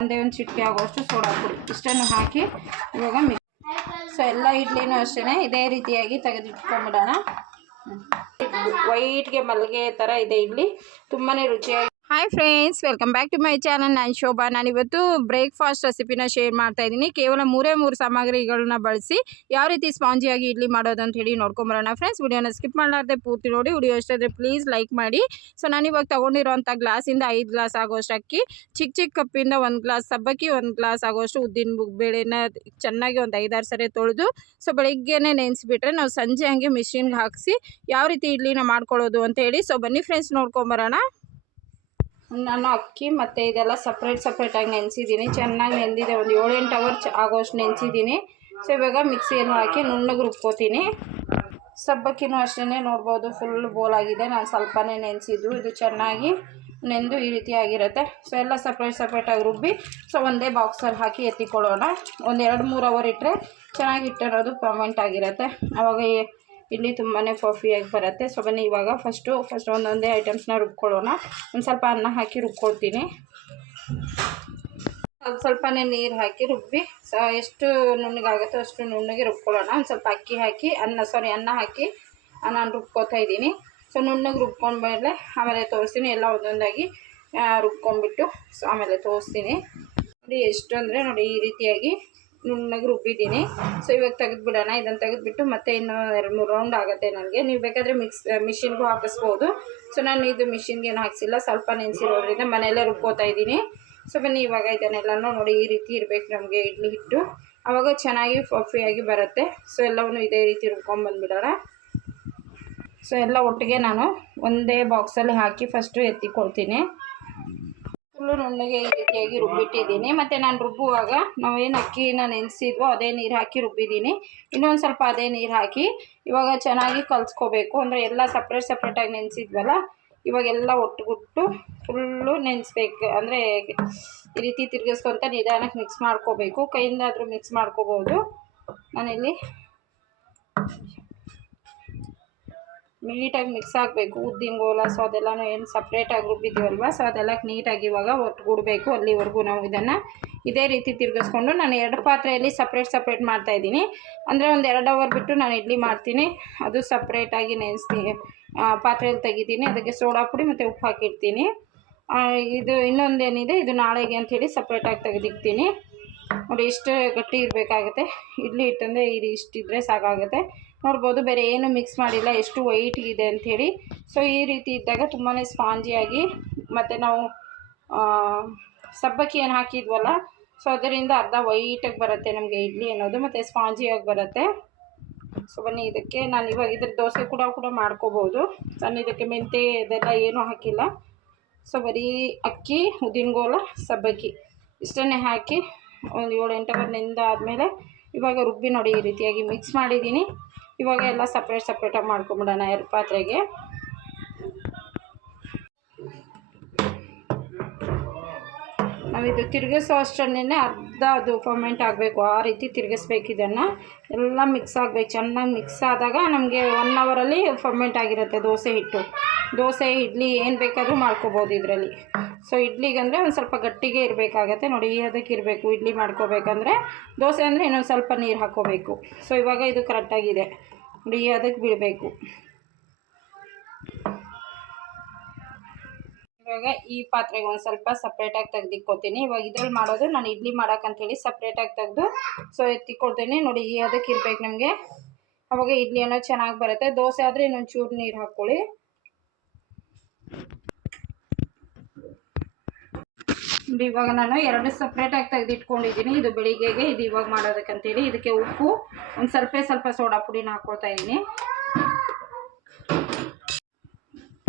ಒಂದೇ ಒಂದು ಚಿಟಿಕೆ ಆಗುವಷ್ಟು ಸೋಡಾ ಪುಡಿ. ಇಷ್ಟನ್ನು ಹಾಕಿ ಇವಾಗ ಮಿಕ್ಸ್ ಸೊ ಎಲ್ಲ ಇಡ್ಲಿನೂ ಅಷ್ಟೇ ಇದೇ ರೀತಿಯಾಗಿ ತೆಗೆದಿಟ್ಕೊಂಡ್ಬಿಡೋಣ. ವೈಟ್ಗೆ ಮಲ್ಲಿಗೆ ಥರ ಇದೆ ಇಡ್ಲಿ. ತುಂಬಾ ರುಚಿಯಾಗಿ hi friends welcome back to my channel ನಾನು ಶೋಭಾ. ನಾನು ಇವತ್ತು ಬ್ರೇಕ್ಫಾಸ್ಟ್ ರೆಸಿಪಿನ ಶೇರ್ ಮಾಡ್ತಾ ಇದ್ದೀನಿ. ಕೇವಲ ಮೂರೇ ಮೂರು ಸಾಮಗ್ರಿಗಳನ್ನ ಬಳಸಿ ಯಾವ ರೀತಿ ಸ್ಪಾಂಜಿಯಾಗಿ ಇಡ್ಲಿ ಮಾಡೋದು ಅಂತ ಹೇಳಿ ನೋಡ್ಕೊಂಬರೋಣ ಫ್ರೆಂಡ್ಸ್ ವಿಡಿಯೋನ ಸ್ಕಿಪ್ ಮಾಡಲಾರ್ದೆ ಪೂರ್ತಿ ನೋಡಿ. ವಿಡಿಯೋ ಇಷ್ಟಾದರೆ ಪ್ಲೀಸ್ ಲೈಕ್ ಮಾಡಿ. ಸೊ ನಾನಿವಾಗ ತೊಗೊಂಡಿರೋಂಥ ಗ್ಲಾಸಿಂದ ಐದು ಗ್ಲಾಸ್ ಆಗೋಷ್ಟು ಅಕ್ಕಿ ಚಿಕ್ಕ ಚಿಕ್ಕ ಕಪ್ಪಿಂದ ಒಂದು ಗ್ಲಾಸ್ ಸಬ್ಬಕ್ಕಿ, ಒಂದು ಗ್ಲಾಸ್ ಆಗೋಷ್ಟು ಉದ್ದಿನ ಬೇಳೆನ ಚೆನ್ನಾಗಿ ಒಂದು ಐದಾರು ಸರಿ ತೊಳೆದು ಸೊ ಬೆಳಿಗ್ಗೆ ನೆನೆಸಿಬಿಟ್ರೆ ನಾವು ಸಂಜೆ ಹಂಗೆ ಮಿಷಿನ್ಗೆ ಹಾಕಿಸಿ ಯಾವ ರೀತಿ ಇಡ್ಲಿನ ಮಾಡ್ಕೊಳ್ಳೋದು ಅಂತ ಹೇಳಿ. ಸೊ ಬನ್ನಿ ಫ್ರೆಂಡ್ಸ್ ನೋಡ್ಕೊಂಬರೋಣ. ನಾನು ಅಕ್ಕಿ ಮತ್ತು ಇದೆಲ್ಲ ಸಪ್ರೇಟ್ ಸಪ್ರೇಟಾಗಿ ನೆನೆಸಿದ್ದೀನಿ. ಚೆನ್ನಾಗಿ ನೆಂದಿದೆ. ಒಂದು ಏಳೆಂಟು ಅವರ್ ಆಗೋಷ್ಟು ನೆನೆಸಿದ್ದೀನಿ. ಸೊ, ಇವಾಗ ಮಿಕ್ಸಿಯನ್ನು ಹಾಕಿ ನುಣ್ಣಗೆ ರುಬ್ಕೋತೀನಿ. ಸಬ್ಬಕ್ಕಿನೂ ಅಷ್ಟೇ ನೋಡ್ಬೋದು. ಫುಲ್ ಬೋಲಾಗಿದೆ ನಾನು ಸ್ವಲ್ಪನೇ ನೆನೆಸಿದ್ದು. ಇದು ಚೆನ್ನಾಗಿ ನೆಂದು ಈ ರೀತಿ ಆಗಿರುತ್ತೆ. ಸೊ ಎಲ್ಲ ಸಪ್ರೇಟ್ ಸಪ್ರೇಟಾಗಿ ರುಬ್ಬಿ, ಸೊ, ಒಂದೇ ಬಾಕ್ಸಲ್ಲಿ ಹಾಕಿ ಎತ್ತಿಕೊಳ್ಳೋಣ. ಒಂದು ಎರಡು ಮೂರು ಅವರ್ ಇಟ್ಟರೆ ಚೆನ್ನಾಗಿ ಇಟ್ಟಿರೋದು ಪರ್ಮೆಂಟ್ ಆಗಿರುತ್ತೆ. ಆವಾಗ ಇಲ್ಲಿ ತುಂಬಾ ಪಫಿಯಾಗಿ ಬರುತ್ತೆ. ಸೊ ಬನ್ನಿ, ಇವಾಗ ಫಸ್ಟು ಫಸ್ಟ್ ಒಂದೊಂದೇ ಐಟಮ್ಸ್ನ ರುಬ್ಕೊಳ್ಳೋಣ. ಒಂದು ಸ್ವಲ್ಪ ಅನ್ನ ಹಾಕಿ ರುಬ್ಕೊಳ್ತೀನಿ. ಸ್ವಲ್ಪ ಸ್ವಲ್ಪನೇ ನೀರು ಹಾಕಿ ರುಬ್ಬಿ ಸ ಎಷ್ಟು ನುಣ್ಣಗಾಗುತ್ತೋ ಅಷ್ಟು ನುಣ್ಣಗೆ ರುಬ್ಕೊಳ್ಳೋಣ. ಒಂದು ಸ್ವಲ್ಪ ಅಕ್ಕಿ ಹಾಕಿ, ಅನ್ನ ಸಾರಿ ಅನ್ನ ಹಾಕಿ ನಾನು ರುಬ್ಕೋತಾ ಇದ್ದೀನಿ. ಸೊ ನುಣ್ಣಗೆ ರುಬ್ಕೊಂಡ್ಮೇಲೆ ಆಮೇಲೆ ತೋರಿಸ್ತೀನಿ, ಎಲ್ಲ ಒಂದೊಂದಾಗಿ ರುಬ್ಕೊಂಡ್ಬಿಟ್ಟು ಸೊ ಆಮೇಲೆ ತೋರಿಸ್ತೀನಿ. ನೋಡಿ ಎಷ್ಟು ಅಂದರೆ ನೋಡಿ, ಈ ರೀತಿಯಾಗಿ ನುಣ್ಣಗೆ ರುಬ್ಬಿದ್ದೀನಿ. ಸೊ ಇವಾಗ ತೆಗೆದ್ಬಿಡೋಣ. ಇದನ್ನು ತೆಗೆದುಬಿಟ್ಟು ಮತ್ತೆ ಇನ್ನೂ ಎರಡು ಮೂರು ರೌಂಡ್ ಆಗುತ್ತೆ ನನಗೆ. ನೀವು ಬೇಕಾದರೆ ಮಿಕ್ಸ್ ಮಿಷಿನ್ಗೂ ಹಾಕಿಸ್ಬೋದು. ಸೊ ನಾನು ಇದು ಮಿಷಿನ್ಗೇನು ಹಾಕಿಸಿಲ್ಲ. ಸ್ವಲ್ಪ ನೆನೆಸಿರೋದ್ರಿಂದ ಮನೆಯಲ್ಲೇ ರುಬ್ಕೋತಾ ಇದ್ದೀನಿ. ಸೊ ಬನ್ನಿ, ಇವಾಗ ಇದನ್ನೆಲ್ಲನೂ ನೋಡಿ ಈ ರೀತಿ ಇರಬೇಕು ನಮಗೆ ಇಡ್ಲಿ ಹಿಟ್ಟು. ಆವಾಗ ಚೆನ್ನಾಗಿ ಫಫಿಯಾಗಿ ಬರುತ್ತೆ. ಸೊ ಎಲ್ಲವನ್ನು ಇದೇ ರೀತಿ ರುಬ್ಕೊಂಡ್ಬಂದ್ಬಿಡೋಣ ಸೊ ಎಲ್ಲ ಒಟ್ಟಿಗೆ ನಾನು ಒಂದೇ ಬಾಕ್ಸಲ್ಲಿ ಹಾಕಿ ಫಸ್ಟು ಎತ್ತಿಕೊಳ್ತೀನಿ. ಫುಲ್ಲು ನುಣ್ಣಗೆ ಈ ರೀತಿಯಾಗಿ ರುಬ್ಬಿಟ್ಟಿದ್ದೀನಿ. ಮತ್ತು ನಾನು ರುಬ್ಬುವಾಗ ನಾವೇನು ಅಕ್ಕಿನ ನೆನೆಸಿದ್ವೋ ಅದೇ ನೀರು ಹಾಕಿ ರುಬ್ಬಿದ್ದೀನಿ. ಇನ್ನೊಂದು ಸ್ವಲ್ಪ ಅದೇ ನೀರು ಹಾಕಿ ಇವಾಗ ಚೆನ್ನಾಗಿ ಕಲಿಸ್ಕೋಬೇಕು. ಅಂದರೆ ಎಲ್ಲ ಸಪ್ರೇಟ್ ಸಪ್ರೇಟಾಗಿ ನೆನೆಸಿದ್ವಲ್ಲ, ಇವಾಗೆಲ್ಲ ಒಟ್ಟುಬಿಟ್ಟು ಫುಲ್ಲು ನೆನೆಸ್ಬೇಕು. ಅಂದರೆ ಈ ರೀತಿ ತಿರ್ಗಿಸ್ಕೊತ ನಿಧಾನಕ್ಕೆ ಮಿಕ್ಸ್ ಮಾಡ್ಕೋಬೇಕು. ಕೈಯಿಂದಾದರೂ ಮಿಕ್ಸ್ ಮಾಡ್ಕೋಬೋದು. ನಾನಿಲ್ಲಿ ನೀಟಾಗಿ ಮಿಕ್ಸ್ ಆಗಬೇಕು. ಉದ್ದಿನ ಗೋಲ ಸೊ ಅದೆಲ್ಲನೂ ಏನು ಸಪ್ರೇಟಾಗಿ ರುಬ್ಬಿದ್ದೀವಲ್ವ ಸೊ ಅದೆಲ್ಲ ನೀಟಾಗಿ ಇವಾಗ ಒಟ್ಟುಗೂಡಬೇಕು. ಅಲ್ಲಿವರೆಗೂ ನಾವು ಇದನ್ನು ಇದೇ ರೀತಿ ತಿರುಗಿಸ್ಕೊಂಡು ನಾನು ಎರಡು ಪಾತ್ರೆಯಲ್ಲಿ ಸಪ್ರೇಟ್ ಸಪ್ರೇಟ್ ಮಾಡ್ತಾಯಿದ್ದೀನಿ ಅಂದರೆ ಒಂದು ಎರಡು ಅವರ್ ಬಿಟ್ಟು ನಾನು ಇಡ್ಲಿ ಮಾಡ್ತೀನಿ. ಅದು ಸಪ್ರೇಟಾಗಿ ನೆನೆಸ್ತೀನಿ ಪಾತ್ರೆಯಲ್ಲಿ ತೆಗಿತೀನಿ. ಅದಕ್ಕೆ ಸೋಡಾ ಪುಡಿ ಮತ್ತು ಉಪ್ಪು ಹಾಕಿಡ್ತೀನಿ. ಇದು ಇನ್ನೊಂದೇನಿದೆ, ಇದು ನಾಳೆಗೆ ಅಂಥೇಳಿ ಸಪ್ರೇಟಾಗಿ ತೆಗೆದಿಕ್ತೀನಿ ನೋಡಿ ಎಷ್ಟು ಗಟ್ಟಿ ಇರಬೇಕಾಗುತ್ತೆ. ಇಡ್ಲಿ ಹಿಟ್ಟಂದರೆ ಇದು ಇದ್ದರೆ ಸಾಕಾಗುತ್ತೆ. ನೋಡ್ಬೋದು, ಬೇರೆ ಏನು ಮಿಕ್ಸ್ ಮಾಡಿಲ್ಲ, ಎಷ್ಟು ವೈಟ್ ಇದೆ ಅಂಥೇಳಿ. ಸೊ ಈ ರೀತಿ ಇದ್ದಾಗ ತುಂಬಾ ಸ್ಪಾಂಜಿಯಾಗಿ ಮತ್ತು ನಾವು ಸಬ್ಬಕ್ಕಿ ಏನು ಹಾಕಿದ್ವಲ್ಲ ಸೊ ಅದರಿಂದ ಅರ್ಧ ವೈಟಾಗಿ ಬರುತ್ತೆ ನಮಗೆ ಇಡ್ಲಿ ಅನ್ನೋದು, ಮತ್ತು ಸ್ಪಾಂಜಿಯಾಗಿ ಬರುತ್ತೆ. ಸೊ ಬನ್ನಿ, ಇದಕ್ಕೆ ನಾನು ಇವಾಗ ಇದ್ರ ದೋಸೆ ಕೂಡ ಕೂಡ ಮಾಡ್ಕೋಬೋದು. ನಾನು ಇದಕ್ಕೆ ಮೆಂತೆ ಇದೆಲ್ಲ ಏನೂ ಹಾಕಿಲ್ಲ. ಸೊ ಬರೀ ಅಕ್ಕಿ ಉದ್ದಿನಗೋಲ ಸಬ್ಬಕ್ಕಿ. ಇಷ್ಟನ್ನೇ ಹಾಕಿ ಒಂದು ಏಳು ಎಂಟು ಅವರ್ ನೆಂದಾದಮೇಲೆ ಇವಾಗ ರುಬ್ಬಿ ನೋಡಿ ಈ ರೀತಿಯಾಗಿ ಮಿಕ್ಸ್ ಮಾಡಿದ್ದೀನಿ. ಇವಾಗ ಎಲ್ಲ ಸಪ್ರೇಟ್ ಸಪ್ರೇಟಾಗಿ ಮಾಡ್ಕೊಂಬಿಡೋಣ ಎರಡು ಪಾತ್ರೆಗೆ. ನಾವಿದು ತಿರುಗಿಸೋ ಅಷ್ಟೇ ಅರ್ಧ ಅದು ಫರ್ಮೆಂಟ್ ಆಗಬೇಕು. ಆ ರೀತಿ ತಿರುಗಿಸ್ಬೇಕು ಇದನ್ನು. ಎಲ್ಲ ಮಿಕ್ಸ್ ಆಗಬೇಕು. ಚೆನ್ನಾಗಿ ಮಿಕ್ಸ್ ಆದಾಗ ನಮಗೆ ಒನ್ ಅವರಲ್ಲಿ ಫರ್ಮೆಂಟ್ ಆಗಿರುತ್ತೆ ದೋಸೆ ಹಿಟ್ಟು. ದೋಸೆ, ಇಡ್ಲಿ ಏನು ಬೇಕಾದರೂ ಮಾಡ್ಕೋಬೋದು ಇದರಲ್ಲಿ. ಸೊ ಇಡ್ಲಿಗಂದರೆ ಒಂದು ಸ್ವಲ್ಪ ಗಟ್ಟಿಗೆ ಇರಬೇಕಾಗತ್ತೆ. ನೋಡಿ ಅದಕ್ಕೆ ಇರಬೇಕು. ಇಡ್ಲಿ ಮಾಡ್ಕೋಬೇಕಂದ್ರೆ ದೋಸೆ ಅಂದರೆ ಇನ್ನೊಂದು ಸ್ವಲ್ಪ ನೀರು ಹಾಕ್ಕೋಬೇಕು ಸೊ, ಇವಾಗ ಇದು ಕರೆಕ್ಟಾಗಿದೆ ನೋಡಿ ಅದಕ್ಕೆ ಬಿಡಬೇಕು. ಇವಾಗ ಈ ಪಾತ್ರೆಗೆ ಒಂದು ಸ್ವಲ್ಪ ಸಪ್ರೇಟಾಗಿ ತೆಗ್ದಿಕ್ಕೋತೀನಿ. ಇವಾಗ ಇದ್ರಲ್ಲಿ ಮಾಡೋದು ನಾನು ಇಡ್ಲಿ ಮಾಡೋಕ್ಕಂಥೇಳಿ ಸಪ್ರೇಟಾಗಿ ತೆಗೆದು, ಸೊ, ಎತ್ತಿಕೊಡ್ತೀನಿ. ನೋಡಿ ಅದಕ್ಕೆ ಇರಬೇಕು ನಮಗೆ. ಅವಾಗ ಇಡ್ಲಿ ಏನೋ ಚೆನ್ನಾಗಿ ಬರುತ್ತೆ. ದೋಸೆ ಆದರೆ ಇನ್ನೊಂದು ಚೂರು ನೀರು ಹಾಕ್ಕೊಳ್ಳಿ ನೋಡಿ, ಇವಾಗ ನಾನು ಎರಡು ಸಪ್ರೇಟಾಗಿ ತೆಗೆದಿಟ್ಕೊಂಡಿದ್ದೀನಿ. ಇದು ಬೆಳಿಗ್ಗೆಗೆ, ಇದು ಇವಾಗ ಮಾಡೋದಕ್ಕಂತೇಳಿ ಇದಕ್ಕೆ ಉಪ್ಪು, ಒಂದು ಸ್ವಲ್ಪ ಸ್ವಲ್ಪ ಸೋಡಾ ಪುಡಿನ ಹಾಕ್ಕೊಳ್ತಾ ಇದ್ದೀನಿ.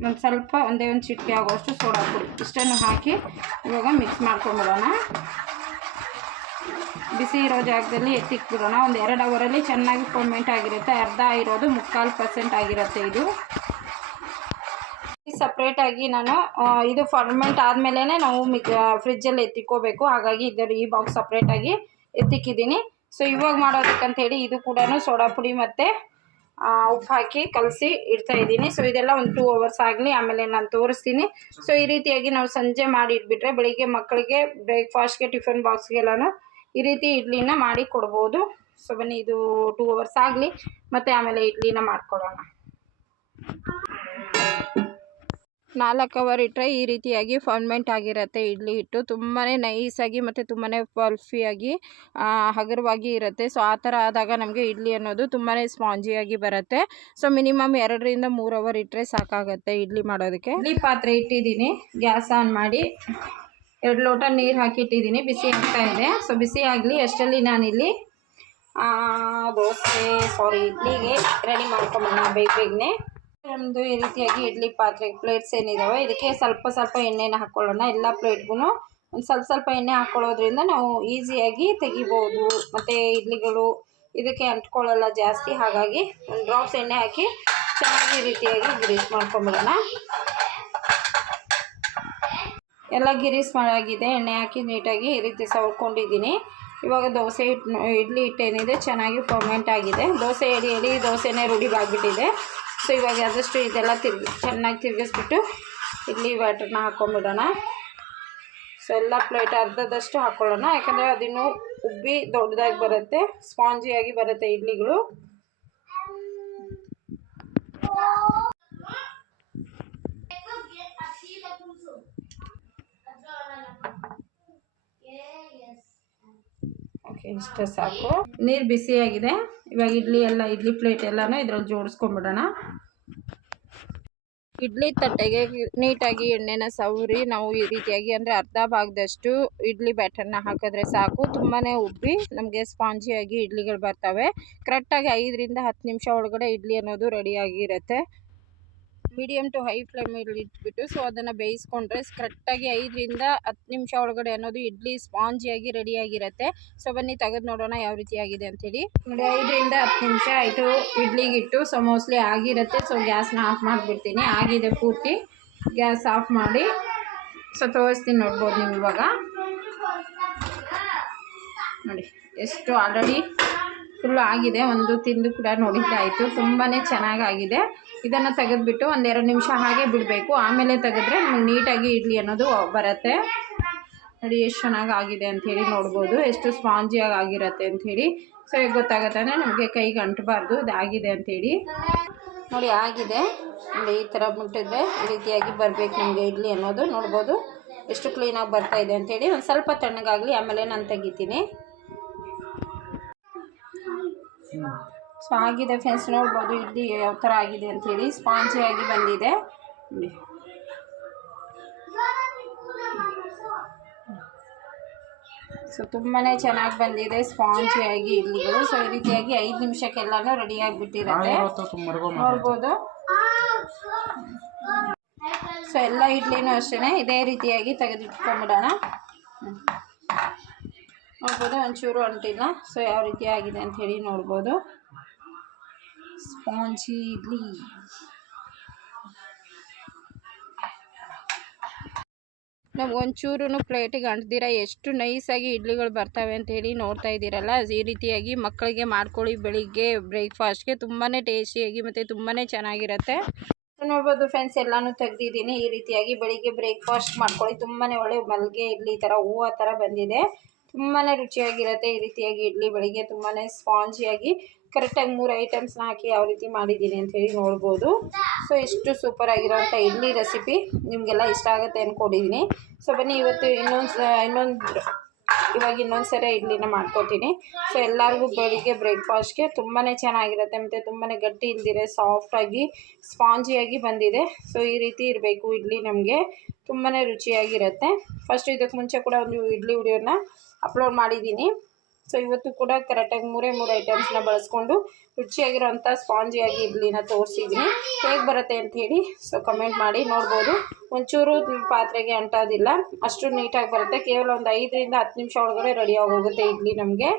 ಒಂದು ಸ್ವಲ್ಪ, ಒಂದೇ ಒಂದು ಚಿಟಿಕೆ ಆಗುವಷ್ಟು ಸೋಡಾ ಪುಡಿ ಇಷ್ಟನ್ನು ಹಾಕಿ ಇವಾಗ ಮಿಕ್ಸ್ ಮಾಡ್ಕೊಂಬಿಡೋಣ ಬಿಸಿ ಇರೋ ಜಾಗದಲ್ಲಿ ಎತ್ತಿಕ್ಬಿಡೋಣ ಒಂದು ಎರಡು ಅವರಲ್ಲಿ ಚೆನ್ನಾಗಿ ಫರ್ಮೆಂಟ್ ಆಗಿರುತ್ತೆ. ಅರ್ಧ ಇರೋದು ಮುಕ್ಕಾಲು ಪರ್ಸೆಂಟ್ ಆಗಿರುತ್ತೆ ಇದು. ಸಪ್ರೇಟಾಗಿ ನಾನು ಇದು ಫರ್ಮೆಂಟ್ ಆದಮೇಲೆ ನಾವು ಮಿಕ್ ಫ್ರಿಜ್ಜಲ್ಲಿ ಎತ್ತಿಕ್ಕೋಬೇಕು. ಹಾಗಾಗಿ ಇದರ ಈ ಬಾಕ್ಸ್ ಸಪ್ರೇಟಾಗಿ ಎತ್ತಿಕ್ಕಿದ್ದೀನಿ. ಸೊ ಇವಾಗ ಮಾಡೋದಕ್ಕಂತೇಳಿ ಇದು ಕೂಡ ಸೋಡಾ ಪುಡಿ ಮತ್ತು ಉಪ್ಪು ಹಾಕಿ ಕಲಸಿ ಇಡ್ತಾ ಇದ್ದೀನಿ. ಸೊ ಇದೆಲ್ಲ ಒಂದು ಟೂ ಅವರ್ಸ್ ಆಗಲಿ, ಆಮೇಲೆ ನಾನು ತೋರಿಸ್ತೀನಿ. ಸೊ ಈ ರೀತಿಯಾಗಿ ನಾವು ಸಂಜೆ ಮಾಡಿ ಇಟ್ಬಿಟ್ರೆ ಬೆಳಿಗ್ಗೆ ಮಕ್ಕಳಿಗೆ ಬ್ರೇಕ್ಫಾಸ್ಟ್ಗೆ ಟಿಫನ್ ಬಾಕ್ಸ್ಗೆಲ್ಲನೂ ಈ ರೀತಿ ಇಡ್ಲಿನ ಮಾಡಿ ಕೊಡ್ಬೋದು. ಸೊ ಬನ್ನಿ, ಇದು ಟೂ ಅವರ್ಸ್ ಆಗಲಿ, ಮತ್ತು ಆಮೇಲೆ ಇಡ್ಲಿನ ಮಾಡ್ಕೊಳ್ಳೋಣ ನಾಲ್ಕು ಅವರ್ ಇಟ್ಟರೆ ಈ ರೀತಿಯಾಗಿ ಫರ್ಮೆಂಟ್ ಆಗಿರುತ್ತೆ. ಇಡ್ಲಿ ಹಿಟ್ಟು ತುಂಬಾ ನೈಸಾಗಿ ಮತ್ತು ತುಂಬಾ ಪಲ್ಫಿಯಾಗಿ ಹಗುರವಾಗಿ ಇರುತ್ತೆ. ಸೊ ಆ ಥರ ಆದಾಗ ನಮಗೆ ಇಡ್ಲಿ ಅನ್ನೋದು ತುಂಬಾ ಸ್ಪಾಂಜಿಯಾಗಿ ಬರುತ್ತೆ. ಸೊ ಮಿನಿಮಮ್ ಎರಡರಿಂದ ಮೂರು ಅವರ್ ಇಟ್ಟರೆ ಸಾಕಾಗುತ್ತೆ ಇಡ್ಲಿ ಮಾಡೋದಕ್ಕೆ. ಇಡ್ಲಿ ಪಾತ್ರೆ ಇಟ್ಟಿದ್ದೀನಿ. ಗ್ಯಾಸ್ ಆನ್ ಮಾಡಿ ಎರಡು ಲೋಟ ನೀರು ಹಾಕಿಟ್ಟಿದ್ದೀನಿ. ಬಿಸಿ ಆಗ್ತಾ ಇದೆ. ಸೊ ಬಿಸಿ ಆಗಲಿ, ಅಷ್ಟರಲ್ಲಿ ನಾನಿಲ್ಲಿ ದೋಸೆ ಸಾರಿ ಇಡ್ಲಿಗೆ ರೆಡಿ ಮಾಡ್ಕೊಂಬೋಣ ಬೇಗ ಬೇಗನೆ. ನಮ್ಮದು ಈ ರೀತಿಯಾಗಿ ಇಡ್ಲಿ ಪಾತ್ರೆ ಪ್ಲೇಟ್ಸ್ ಏನಿದಾವೆ, ಇದಕ್ಕೆ ಸ್ವಲ್ಪ ಸ್ವಲ್ಪ ಎಣ್ಣೆನ ಹಾಕ್ಕೊಳ್ಳೋಣ ಎಲ್ಲ ಪ್ಲೇಟ್ಗೂ ಒಂದು ಸ್ವಲ್ಪ ಸ್ವಲ್ಪ ಎಣ್ಣೆ ಹಾಕ್ಕೊಳ್ಳೋದ್ರಿಂದ ನಾವು ಈಸಿಯಾಗಿ ತೆಗಿಬೋದು. ಮತ್ತು ಇಡ್ಲಿಗಳು ಇದಕ್ಕೆ ಅಂಟ್ಕೊಳ್ಳಲ್ಲ ಜಾಸ್ತಿ, ಹಾಗಾಗಿ ಒಂದು ಡ್ರಾಪ್ಸ್ ಎಣ್ಣೆ ಹಾಕಿ ಚೆನ್ನಾಗಿ ರೀತಿಯಾಗಿ ಗ್ರೀಸ್ ಮಾಡ್ಕೊಂಬಿಡೋಣ. ಎಲ್ಲ ಗಿರೀಸ್ ಮಾಡಾಗಿದೆ ಎಣ್ಣೆ ಹಾಕಿ ನೀಟಾಗಿ ಈ ರೀತಿ ಸವರ್ಕೊಂಡಿದ್ದೀನಿ ಇವಾಗ ದೋಸೆ ಹಿಟ್ಟು ಇಡ್ಲಿ ಹಿಟ್ಟೇನಿದೆ, ಚೆನ್ನಾಗಿ ಫರ್ಮೆಂಟ್ ಆಗಿದೆ. ದೋಸೆ ಎಡಿ ಎಡಿ ದೋಸೆನೇ ರೂಢಿ ಆಗಿಬಿಟ್ಟಿದೆ ಸೊ, ಇವಾಗ ಆದಷ್ಟು ಇದೆಲ್ಲ ತಿರ್ಗಿ, ಚೆನ್ನಾಗಿ ತಿರುಗಿಸ್ಬಿಟ್ಟು ಇಡ್ಲಿ ವಾಟರ್ನ ಹಾಕ್ಕೊಂಬಿಡೋಣ. ಸೊ, ಎಲ್ಲ ಪ್ಲೇಟ್ ಅರ್ಧದಷ್ಟು ಹಾಕ್ಕೊಳ್ಳೋಣ ಯಾಕಂದರೆ ಅದಿನ್ನು ಉಬ್ಬಿ ದೊಡ್ಡದಾಗಿ ಬರುತ್ತೆ, ಸ್ಪಾಂಜಿಯಾಗಿ ಬರುತ್ತೆ ಇಡ್ಲಿಗಳು. ಇಷ್ಟ ಸಾಕು. ನೀರು ಬಿಸಿಯಾಗಿದೆ ಇವಾಗ ಇಡ್ಲಿ ಎಲ್ಲ, ಇಡ್ಲಿ ಪ್ಲೇಟ್ ಎಲ್ಲನೂ ಇದ್ರಲ್ಲಿ ಜೋಡಿಸ್ಕೊಂಡ್ಬಿಡೋಣ. ಇಡ್ಲಿ ತಟ್ಟೆಗೆ ನೀಟಾಗಿ ಎಣ್ಣೆನ ಸವರಿ, ನಾವು ಈ ರೀತಿಯಾಗಿ ಅಂದರೆ ಅರ್ಧ ಭಾಗದಷ್ಟು ಇಡ್ಲಿ ಬ್ಯಾಟರ್ನ ಹಾಕಿದ್ರೆ ಸಾಕು. ತುಂಬಾ ಉಬ್ಬಿ ನಮಗೆ ಸ್ಪಾಂಜಿಯಾಗಿ ಇಡ್ಲಿಗಳು ಬರ್ತವೆ. ಕರೆಕ್ಟಾಗಿ ಐದರಿಂದ ಹತ್ತು ನಿಮಿಷ ಒಳಗಡೆ ಇಡ್ಲಿ ಅನ್ನೋದು ರೆಡಿಯಾಗಿರುತ್ತೆ ಮೀಡಿಯಮ್ ಟು ಹೈ ಫ್ಲೇಮಲ್ಲಿ ಇಟ್ಬಿಟ್ಟು ಸೊ ಅದನ್ನು ಬೇಯಿಸ್ಕೊಂಡ್ರೆ ಕರೆಕ್ಟಾಗಿ ಐದರಿಂದ ಹತ್ತು ನಿಮಿಷ ಒಳಗಡೆ ಅನ್ನೋದು ಇಡ್ಲಿ ಸ್ಪಾಂಜಿಯಾಗಿ ರೆಡಿಯಾಗಿರುತ್ತೆ ಸೊ ಬನ್ನಿ, ತೆಗೆದು ನೋಡೋಣ ಯಾವ ರೀತಿ ಆಗಿದೆ ಅಂಥೇಳಿ ನೋಡಿ, ಐದರಿಂದ ಹತ್ತು ನಿಮಿಷ ಆಯಿತು ಇಡ್ಲಿಗಿಟ್ಟು. ಸೊ ಮೋಸ್ಟ್ಲಿ ಆಗಿರುತ್ತೆ ಸೊ ಗ್ಯಾಸ್ನ ಆಫ್ ಮಾಡಿಬಿಡ್ತೀನಿ. ಆಗಿದೆ ಪೂರ್ತಿ ಗ್ಯಾಸ್ ಆಫ್ ಮಾಡಿ. ಸೊ ತೋರಿಸ್ತೀನಿ ನೋಡ್ಬೋದು ನೀವು ಇವಾಗ. ನೋಡಿ, ಎಷ್ಟು ಆಲ್ರೆಡಿ ಫುಲ್ ಆಗಿದೆ. ಒಂದು ತಿಂದು ಕೂಡ ನೋಡಿದ್ದಾಯಿತು. ತುಂಬಾ ಚೆನ್ನಾಗಾಗಿದೆ. ಇದನ್ನು ತೆಗೆದ್ಬಿಟ್ಟು ಒಂದೆರಡು ನಿಮಿಷ ಹಾಗೆ ಬಿಡಬೇಕು. ಆಮೇಲೆ ತೆಗೆದ್ರೆ ನಿಮಗೆ ನೀಟಾಗಿ ಇಡ್ಲಿ ಅನ್ನೋದು ಬರುತ್ತೆ. ನೋಡಿ ಎಷ್ಟು ಚೆನ್ನಾಗಿ ಆಗಿದೆ ಅಂಥೇಳಿ ನೋಡ್ಬೋದು. ಎಷ್ಟು ಸ್ಪಾಂಜಿಯಾಗಿ ಆಗಿರುತ್ತೆ ಅಂಥೇಳಿ ಸೊ ಈಗ ಗೊತ್ತಾಗುತ್ತೆ ಅಂದರೆ ನಮಗೆ ಕೈಗೆ ಅಂಟಬಾರ್ದು ಇದು ಆಗಿದೆ ಅಂಥೇಳಿ ನೋಡಿ, ಆಗಿದೆ. ಇಲ್ಲಿ ಈ ಥರ ಮುಟ್ಟಿದ್ರೆ ಈ ರೀತಿಯಾಗಿ ಬರಬೇಕು ನಮಗೆ ಇಡ್ಲಿ ಅನ್ನೋದು. ನೋಡ್ಬೋದು ಎಷ್ಟು ಕ್ಲೀನಾಗಿ ಬರ್ತಾ ಇದೆ ಅಂಥೇಳಿ ಒಂದು ಸ್ವಲ್ಪ ತಣ್ಣಗಾಗಲಿ, ಆಮೇಲೆ ನಾನು ತೆಗಿತೀನಿ. ಸೊ ಆಗಿದೆ ಫ್ರೆಂಡ್ಸ್ ನೋಡ್ಬೋದು. ಇಡ್ಲಿ ಯಾವ ಥರ ಆಗಿದೆ ಅಂಥೇಳಿ ಸ್ಪಾಂಜಿಯಾಗಿ ಬಂದಿದೆ. ಸೊ ತುಂಬಾ ಚೆನ್ನಾಗಿ ಬಂದಿದೆ ಸ್ಪಾಂಜಿಯಾಗಿ ಇಡ್ಲಿಗಳು ಸೊ ಈ ರೀತಿಯಾಗಿ ಐದು ನಿಮಿಷಕ್ಕೆಲ್ಲಾನು ರೆಡಿ ಆಗಿಬಿಟ್ಟಿರುತ್ತೆ. ನೋಡ್ಬೋದು. ಸೊ ಎಲ್ಲ ಇಡ್ಲಿನೂ ಅಷ್ಟೇ ಇದೇ ರೀತಿಯಾಗಿ ತೆಗೆದಿಟ್ಕೊಂಡ್ಬಿಡೋಣ. ನೋಡ್ಬೋದು, ಒಂಚೂರು ಅಂಟಿಲ್ಲ ಸೊ ಯಾವ ರೀತಿ ಆಗಿದೆ ಅಂತ ಹೇಳಿ ನೋಡ್ಬೋದು. ಸ್ಪಾಂಜಿ ಇಡ್ಲಿ ನಾವು ಒಂಚೂರು ಪ್ಲೇಟಿಗೆ ಅಂಟ್ದಿರ ಎಷ್ಟು ನೈಸಾಗಿ ಇಡ್ಲಿಗಳು ಬರ್ತವೆ ಅಂತ ಹೇಳಿ ನೋಡ್ತಾ ಇದ್ದೀರಲ್ಲ? ಈ ರೀತಿಯಾಗಿ ಮಕ್ಕಳಿಗೆ ಮಾಡ್ಕೊಳ್ಳಿ ಬೆಳಿಗ್ಗೆ ಬ್ರೇಕ್ಫಾಸ್ಟ್ಗೆ ತುಂಬಾ ಟೇಸ್ಟಿಯಾಗಿ ಮತ್ತು ತುಂಬಾ ಚೆನ್ನಾಗಿರುತ್ತೆ. ನೋಡ್ಬೋದು ಫ್ರೆಂಡ್ಸ್ ಎಲ್ಲಾನು ತೆಗ್ದಿದ್ದೀನಿ. ಈ ರೀತಿಯಾಗಿ ಬೆಳಿಗ್ಗೆ ಬ್ರೇಕ್ಫಾಸ್ಟ್ ಮಾಡ್ಕೊಳ್ಳಿ. ತುಂಬಾ ಒಳ್ಳೆ ಮಲ್ಲಿಗೆ ಇಡ್ಲಿ ಥರ ಹೂವು ಥರ ಬಂದಿದೆ. ತುಂಬಾ ರುಚಿಯಾಗಿರುತ್ತೆ ಈ ರೀತಿಯಾಗಿ ಇಡ್ಲಿ ಬೆಳಿಗ್ಗೆ. ತುಂಬಾ ಸ್ಪಾಂಜಿಯಾಗಿ ಕರೆಕ್ಟಾಗಿ ಮೂರು ಐಟಮ್ಸ್ನ ಹಾಕಿ ಯಾವ ರೀತಿ ಮಾಡಿದ್ದೀನಿ ಹೇಳಿ ನೋಡ್ಬೋದು. ಸೊ ಎಷ್ಟು ಸೂಪರ್ ಆಗಿರೋಂಥ ಇಡ್ಲಿ ರೆಸಿಪಿ ನಿಮಗೆಲ್ಲ ಇಷ್ಟ ಆಗುತ್ತೆ ಅಂದ್ಕೊಂಡಿದ್ದೀನಿ ಸೊ ಬನ್ನಿ, ಇವತ್ತು ಇನ್ನೊಂದು ಇನ್ನೊಂದು ಇವಾಗ ಇನ್ನೊಂದು ಸರಿ ಇಡ್ಲಿನ ಮಾಡ್ಕೊತೀನಿ. ಸೊ ಎಲ್ಲರಿಗೂ ಬೆಳಿಗ್ಗೆ ಬ್ರೇಕ್ಫಾಸ್ಟ್ಗೆ ತುಂಬಾ ಚೆನ್ನಾಗಿರುತ್ತೆ. ಮತ್ತು ತುಂಬಾ ಗಟ್ಟಿ ಇಲ್ದಿರೆ ಸಾಫ್ಟಾಗಿ ಸ್ಪಾಂಜಿಯಾಗಿ ಬಂದಿದೆ. ಸೊ ಈ ರೀತಿ ಇರಬೇಕು ಇಡ್ಲಿ ನಮಗೆ. ತುಂಬಾ ರುಚಿಯಾಗಿರುತ್ತೆ. ಫಸ್ಟ್ ಇದಕ್ಕೆ ಮುಂಚೆ ಕೂಡ ಒಂದು ಇಡ್ಲಿ ವಿಡಿಯೋನ ಅಪ್ಲೋಡ್ ಮಾಡಿದ್ದೀನಿ ಸೊ ಇವತ್ತು ಕೂಡ ಕರೆಕ್ಟಾಗಿ ಮೂರೇ ಮೂರು ಐಟಮ್ಸ್ನ ಬಳಸ್ಕೊಂಡು ರುಚಿಯಾಗಿರೋಂಥ ಸ್ಪಾಂಜಿಯಾಗಿ ಇಡ್ಲಿನ ತೋರಿಸಿದ್ದೀನಿ. ಹೇಗೆ ಬರುತ್ತೆ ಅಂತ ಹೇಳಿ ಸೊ ಕಮೆಂಟ್ ಮಾಡಿ ನೋಡ್ಬೋದು. ಒಂಚೂರು ಪಾತ್ರೆಗೆ ಅಂಟೋದಿಲ್ಲ, ಅಷ್ಟು ನೀಟಾಗಿ ಬರುತ್ತೆ. ಕೇವಲ ಒಂದು ಐದರಿಂದ ಹತ್ತು ನಿಮಿಷ ಒಳಗಡೆ ರೆಡಿ ಆಗೋಗುತ್ತೆ ಇಡ್ಲಿ ನಮಗೆ.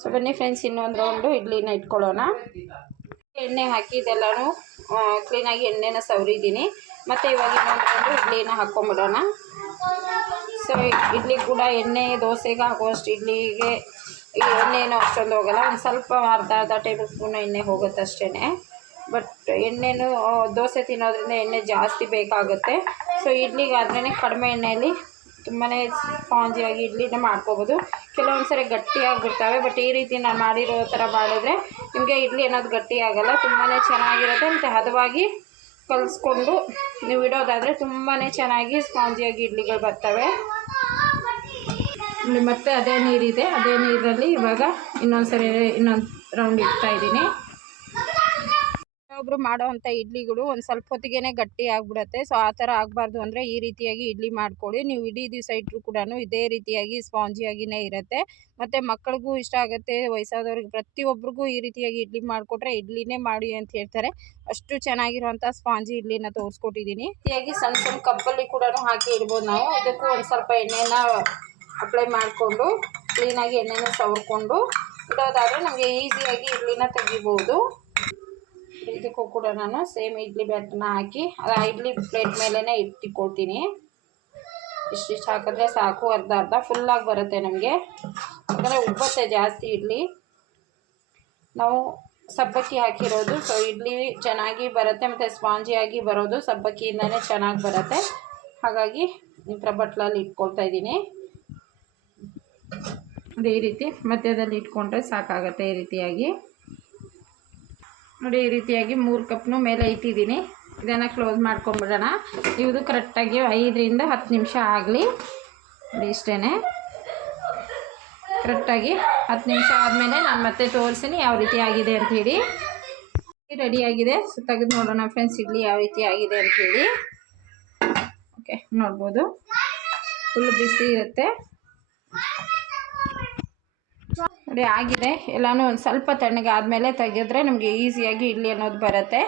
ಸೊ ಬನ್ನಿ ಫ್ರೆಂಡ್ಸ್ ಇನ್ನೊಂದು ರೌಂಡು ಇಡ್ಲಿನ ಇಟ್ಕೊಳ್ಳೋಣ. ಎಣ್ಣೆ ಹಾಕಿ ಇದೆಲ್ಲನೂ ಕ್ಲೀನಾಗಿ ಎಣ್ಣೆನ ಸವರಿದ್ದೀನಿ. ಮತ್ತು ಇವಾಗ ಇನ್ನೊಂದು ರೌಂಡು ಇಡ್ಲಿನ ಹಾಕ್ಕೊಂಬಿಡೋಣ. ಸೊ ಇಡ್ಲಿ ಕೂಡ ಎಣ್ಣೆ, ದೋಸೆಗೆ ಹಾಕುವಷ್ಟು ಇಡ್ಲಿಗೆ ಈ ಎಣ್ಣೆ ಏನೋ ಅಷ್ಟೊಂದು ಹೋಗಲ್ಲ, ಒಂದು ಸ್ವಲ್ಪ ಅರ್ಧ ಅರ್ಧ ಟೇಬಲ್ ಸ್ಪೂನ್ ಎಣ್ಣೆ ಹೋಗುತ್ತೆ ಅಷ್ಟೇ ಬಟ್ ಎಣ್ಣೆನೂ ದೋಸೆ ತಿನ್ನೋದ್ರಿಂದ ಎಣ್ಣೆ ಜಾಸ್ತಿ ಬೇಕಾಗುತ್ತೆ. ಸೊ ಇಡ್ಲಿಗಾದ್ರೇ ಕಡಿಮೆ ಎಣ್ಣೆಯಲ್ಲಿ ತುಂಬಾ ಸ್ಪಾಂಜಿಯಾಗಿ ಇಡ್ಲಿನ ಮಾಡ್ಕೋಬೋದು. ಕೆಲವೊಂದು ಸರಿ ಗಟ್ಟಿಯಾಗಿಬಿಡ್ತವೆ ಬಟ್ ಈ ರೀತಿ ನಾನು ಮಾಡಿರೋ ಥರ ಮಾಡಿದ್ರೆ ನಿಮಗೆ ಇಡ್ಲಿ ಅನ್ನೋದು ಗಟ್ಟಿಯಾಗಲ್ಲ ತುಂಬಾ ಚೆನ್ನಾಗಿರುತ್ತೆ. ಮತ್ತು ಹದವಾಗಿ ಕಲಿಸ್ಕೊಂಡು ನೀವು ಇಡೋದಾದರೆ ತುಂಬಾ ಚೆನ್ನಾಗಿ ಸ್ಪಾಂಜಿಯಾಗಿ ಇಡ್ಲಿಗಳು ಬರ್ತವೆ. ಮತ್ತೆ ಅದೇ ನೀರಿದೆ. ಅದೇ ನೀರಲ್ಲಿ ಇವಾಗ ಇನ್ನೊಂದು ಸರಿ ಇನ್ನೊಂದು ರೌಂಡ್ ಇಡ್ತಾ ಇದ್ದೀನಿ. ಮಾಡೋವಂಥ ಇಡ್ಲಿಗಳು ಒಂದು ಸ್ವಲ್ಪ ಹೊತ್ತಿಗೆ ಗಟ್ಟಿ ಆಗಿಬಿಡುತ್ತೆ. ಸೊ ಆ ಥರ ಆಗಬಾರ್ದು ಅಂದರೆ ಈ ರೀತಿಯಾಗಿ ಇಡ್ಲಿ ಮಾಡ್ಕೊಳ್ಳಿ. ನೀವು ಇಡೀ ದಿವಸ ಇಟ್ಟರು ಕೂಡ ಇದೇ ರೀತಿಯಾಗಿ ಸ್ಪಾಂಜಿಯಾಗಿಯೇ ಇರುತ್ತೆ. ಮತ್ತು ಮಕ್ಕಳಿಗೂ ಇಷ್ಟ ಆಗುತ್ತೆ, ವಯಸ್ಸಾದವ್ರಿಗೆ ಪ್ರತಿಯೊಬ್ಬರಿಗೂ ಈ ರೀತಿಯಾಗಿ ಇಡ್ಲಿ ಮಾಡಿಕೊಟ್ರೆ ಇಡ್ಲಿನೇ ಮಾಡಿ ಅಂತ ಹೇಳ್ತಾರೆ. ಅಷ್ಟು ಚೆನ್ನಾಗಿರುವಂಥ ಸ್ಪಾಂಜಿ ಇಡ್ಲಿನ ತೋರಿಸ್ಕೊಟ್ಟಿದ್ದೀನಿ. ರೀತಿಯಾಗಿ ಸಣ್ಣ ಸಣ್ಣ ಕಪ್ಪಲ್ಲಿ ಕೂಡ ಹಾಕಿ ಇಡ್ಬೋದು ನಾವು. ಇದಕ್ಕೂ ಒಂದು ಸ್ವಲ್ಪ ಎಣ್ಣೆನ ಅಪ್ಲೈ ಮಾಡಿಕೊಂಡು, ಕ್ಲೀನಾಗಿ ಎಣ್ಣೆನ ಸವರ್ಕೊಂಡು, ಇಡೋದಾದರೆ ನಮಗೆ ಈಸಿಯಾಗಿ ಇಡ್ಲಿನ ತೆಗಿಬೋದು. ಇದಕ್ಕೂ ಕೂಡ ನಾನು ಸೇಮ್ ಇಡ್ಲಿ ಬ್ಯಾಟನ್ನ ಹಾಕಿ, ಆ ಇಡ್ಲಿ ಪ್ಲೇಟ್ ಮೇಲೇ ಇಟ್ಟಿಕೊಳ್ತೀನಿ. ಇಷ್ಟಿಷ್ಟು ಹಾಕಿದ್ರೆ ಸಾಕು, ಅರ್ಧ ಅರ್ಧ ಫುಲ್ಲಾಗಿ ಬರುತ್ತೆ ನಮಗೆ. ಯಾಕಂದರೆ ಉಬ್ಬತ್ತೆ ಜಾಸ್ತಿ ಇಡ್ಲಿ. ನಾವು ಸಬ್ಬಕ್ಕಿ ಹಾಕಿರೋದು ಸೊ ಇಡ್ಲಿ ಚೆನ್ನಾಗಿ ಬರುತ್ತೆ ಮತ್ತು ಸ್ಪಾಂಜಿಯಾಗಿ ಬರೋದು ಸಬ್ಬಕ್ಕಿಯಿಂದನೇ ಚೆನ್ನಾಗಿ ಬರುತ್ತೆ. ಹಾಗಾಗಿ ಈ ಬಟ್ಲಲ್ಲಿ ಇಟ್ಕೊಳ್ತಾ ಇದ್ದೀನಿ. ಅದೇ ಈ ರೀತಿ ಮಧ್ಯದಲ್ಲಿ ಇಟ್ಕೊಂಡ್ರೆ ಸಾಕಾಗತ್ತೆ ಈ ರೀತಿಯಾಗಿ. ನೋಡಿ, ಈ ರೀತಿಯಾಗಿ ಮೂರು ಕಪ್ನು ಮೇಲೆ ಇಟ್ಟಿದ್ದೀನಿ ಇದನ್ನು ಕ್ಲೋಸ್ ಮಾಡ್ಕೊಂಬಿಡೋಣ. ಇವುದು ಕರೆಕ್ಟಾಗಿ ಐದರಿಂದ ಹತ್ತು ನಿಮಿಷ ಆಗಲಿ. ಇಷ್ಟೇ ಕರೆಕ್ಟಾಗಿ ಹತ್ತು ನಿಮಿಷ ಆದಮೇಲೆ ನಾನು ಮತ್ತೆ ತೋರಿಸ್ತೀನಿ ಯಾವ ರೀತಿ ಆಗಿದೆ ಅಂಥೇಳಿ ರೆಡಿಯಾಗಿದೆ ಸೊ, ತೆಗೆದು ನೋಡೋಣ ಫ್ರೆಂಡ್ಸ್ ಇಡ್ಲಿ ಯಾವ ರೀತಿ ಆಗಿದೆ ಅಂಥೇಳಿ ಓಕೆ ನೋಡ್ಬೋದು. ಫುಲ್ ಬಿಸಿ ಇರುತ್ತೆ. ನೋಡಿ ಆಗಿದೆ. ಎಲ್ಲನೂ ಒಂದು ಸ್ವಲ್ಪ ತಣ್ಣಗೆ ಆದಮೇಲೆ ತೆಗೆದ್ರೆ ನಮಗೆ ಈಸಿಯಾಗಿ ಇಡ್ಲಿ ಅನ್ನೋದು ಬರುತ್ತೆ.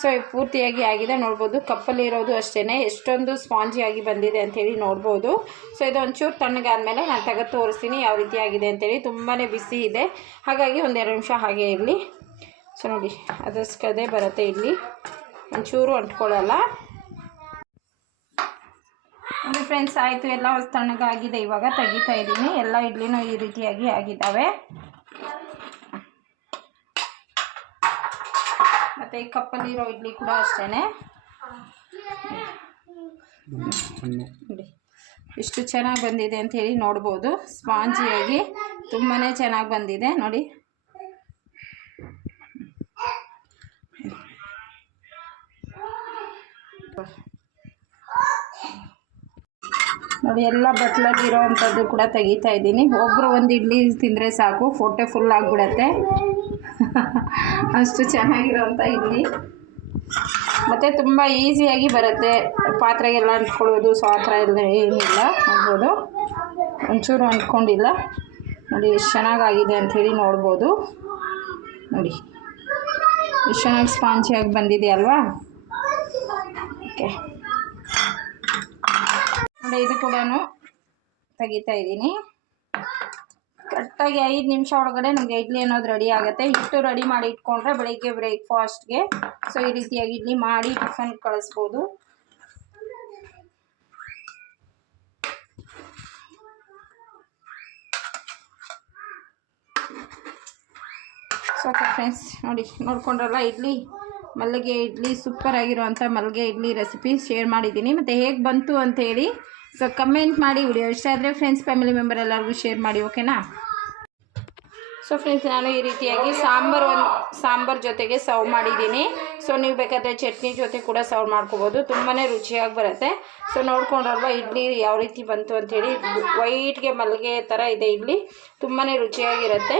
ಸೊ ಪೂರ್ತಿಯಾಗಿ ಆಗಿದೆ. ನೋಡ್ಬೋದು ಕಪ್ಪಲ್ಲಿರೋದು ಅಷ್ಟೇ ಎಷ್ಟೊಂದು ಸ್ಪಾಂಜಿಯಾಗಿ ಬಂದಿದೆ ಅಂಥೇಳಿ ನೋಡ್ಬೋದು. ಸೊ ಇದು ಒಂಚೂರು ಆದಮೇಲೆ ನಾನು ತೆಗೆದು ತೋರಿಸ್ತೀನಿ ಯಾವ ರೀತಿ ಆಗಿದೆ ಅಂತೇಳಿ ತುಂಬಾ ಬಿಸಿ ಇದೆ. ಹಾಗಾಗಿ ಒಂದೆರಡು ನಿಮಿಷ ಹಾಗೆ ಇರಲಿ. ಸೊ ನೋಡಿ, ಅದಷ್ಟೇ ಬರುತ್ತೆ ಇಲ್ಲಿ. ಒಂಚೂರು ಅಂಟ್ಕೊಳ್ಳಲ್ಲ. ನೋಡಿ ಫ್ರೆಂಡ್ಸ್ ಆಯಿತು. ಎಲ್ಲ ತಣ್ಣಗಾಗಿದೆ ಇವಾಗ ತೆಗಿತಾ ಇದ್ದೀನಿ. ಎಲ್ಲ ಇಡ್ಲಿನೂ ಈ ರೀತಿಯಾಗಿ ಆಗಿದ್ದಾವೆ. ಮತ್ತು ಈ ಕಪ್ಪಲ್ಲಿರೋ ಇಡ್ಲಿ ಕೂಡ ಅಷ್ಟೇ ಎಷ್ಟು ಚೆನ್ನಾಗಿ ಬಂದಿದೆ ಅಂತ ಹೇಳಿ ನೋಡ್ಬೋದು. ಸ್ಪಾಂಜಿಯಾಗಿ ತುಂಬಾ ಚೆನ್ನಾಗಿ ಬಂದಿದೆ. ನೋಡಿ. ನೋಡಿ ಎಲ್ಲ ಬಟ್ಲಲ್ಲಿ ಇರೋವಂಥದ್ದು ಕೂಡ ತೆಗಿತಾ ಇದ್ದೀನಿ. ಒಬ್ಬರು ಒಂದು ಇಡ್ಲಿ ತಿಂದರೆ ಸಾಕು, ಫೋಟೆ ಫುಲ್ ಆಗಿಬಿಡತ್ತೆ. ಅಷ್ಟು ಚೆನ್ನಾಗಿರೋವಂಥ ಇಡ್ಲಿ. ಮತ್ತು ತುಂಬ ಈಸಿಯಾಗಿ ಬರುತ್ತೆ. ಪಾತ್ರೆಗೆಲ್ಲ ಅಂಟ್ಕೊಳ್ಳೋದು, ಸೊ ಆ ಎಲ್ಲ ಏನಿಲ್ಲ, ಆಗ್ಬೋದು. ಒಂಚೂರು ಅಂಟ್ಕೊಂಡಿಲ್ಲ. ನೋಡಿ, ಎಷ್ಟು ಚೆನ್ನಾಗಾಗಿದೆ ಅಂಥೇಳಿ ನೋಡ್ಬೋದು. ನೋಡಿ, ಎಷ್ಟು ಚೆನ್ನಾಗಿ ಸ್ಪಾಂಜಿಯಾಗಿ ಬಂದಿದೆ ಅಲ್ವಾ? ಓಕೆ. ನೋಡಿ, ಇದು ಕೂಡ ತೆಗಿತಾ ಇದ್ದೀನಿ. ಕರೆಕ್ಟಾಗಿ ಐದು ನಿಮಿಷ ಒಳಗಡೆ ನಮಗೆ ಇಡ್ಲಿ ಅನ್ನೋದು ರೆಡಿ ಆಗುತ್ತೆ. ಹಿಟ್ಟು ರೆಡಿ ಮಾಡಿ ಇಟ್ಕೊಂಡ್ರೆ ಬೆಳಿಗ್ಗೆ ಬ್ರೇಕ್ಫಾಸ್ಟ್ಗೆ ಸೊ ಈ ರೀತಿಯಾಗಿ ಇಡ್ಲಿ ಮಾಡಿ ಟಿಫನ್ ಕಳಿಸ್ಬೋದು. ಸೊ ಫ್ರೆಂಡ್ಸ್ ನೋಡಿ, ನೋಡ್ಕೊಂಡ್ರಲ್ಲ, ಇಡ್ಲಿ, ಮಲ್ಲಿಗೆ ಇಡ್ಲಿ ಸೂಪರ್ ಆಗಿರುವಂಥ ಮಲ್ಲಿಗೆ ಇಡ್ಲಿ ರೆಸಿಪಿ ಶೇರ್ ಮಾಡಿದ್ದೀನಿ. ಮತ್ತು ಹೇಗೆ ಬಂತು ಅಂತ ಹೇಳಿ ಸೊ ಕಮೆಂಟ್ ಮಾಡಿ ವಿಡಿಯೋ ಇಷ್ಟ ಆದರೆ ಫ್ರೆಂಡ್ಸ್ ಫ್ಯಾಮಿಲಿ ಮೆಂಬರ್ ಎಲ್ಲರಿಗೂ ಶೇರ್ ಮಾಡಿ ಓಕೆನಾ ಸೊ ಫ್ರೆಂಡ್ಸ್ ನಾನು ಈ ರೀತಿಯಾಗಿ ಸಾಂಬಾರು ಒಂದು, ಸಾಂಬಾರು ಜೊತೆಗೆ ಸರ್ವ್ ಮಾಡಿದ್ದೀನಿ. ಸೊ ನೀವು ಬೇಕಾದರೆ ಚಟ್ನಿ ಜೊತೆ ಕೂಡ ಸರ್ವ್ ಮಾಡ್ಕೋಬೋದು. ತುಂಬಾ ರುಚಿಯಾಗಿ ಬರುತ್ತೆ. ಸೊ ನೋಡ್ಕೊಂಡ್ರಲ್ವ, ಇಡ್ಲಿ ಯಾವ ರೀತಿ ಬಂತು ಅಂಥೇಳಿ ವೈಟ್ಗೆ ಮಲ್ಲಿಗೆ ಥರ ಇದೆ ಇಡ್ಲಿ ತುಂಬಾ ರುಚಿಯಾಗಿರುತ್ತೆ.